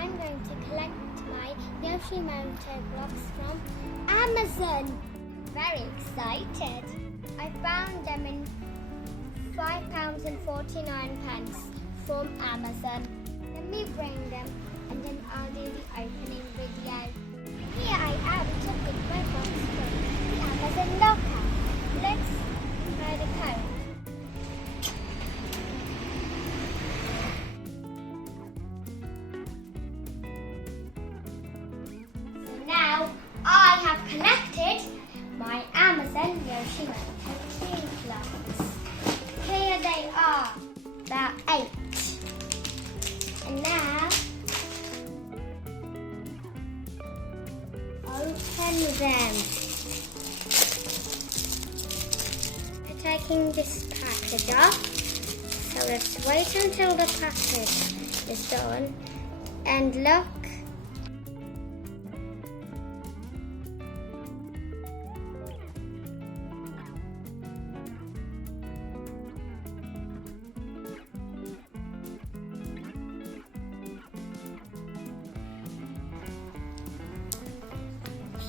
I'm going to collect my Yoshimoto blocks from Amazon. Very excited. I found them in £5.49 from Amazon. Let me bring them and then I'll do the opening video. Here I am checking my box from the Amazon locker. Let's try the code. So now I have collected my Amazon Yoshimoto cube blocks. Here they are. There are 8. And now open them. We're taking this package off. So let's wait until the package is done. And look.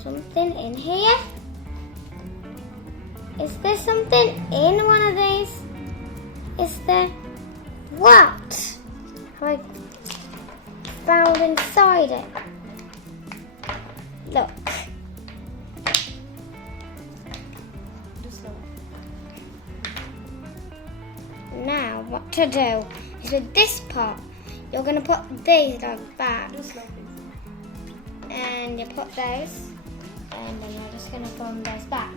Something in here? Is there something in one of these? Is there? What have I found inside it? Look. Now what to do is with this part, you're going to put these like back. And you put those. And then you're just going to form those back.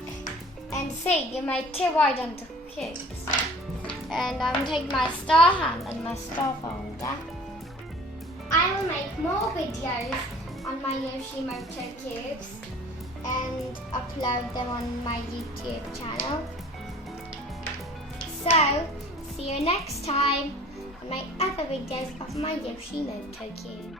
And see, you made 2 identical cubes. And I'm going to take my star hand and my star folder. I will make more videos on my Yoshimoto cubes and upload them on my YouTube channel. So, see you next time on my other videos of my Yoshimoto cube.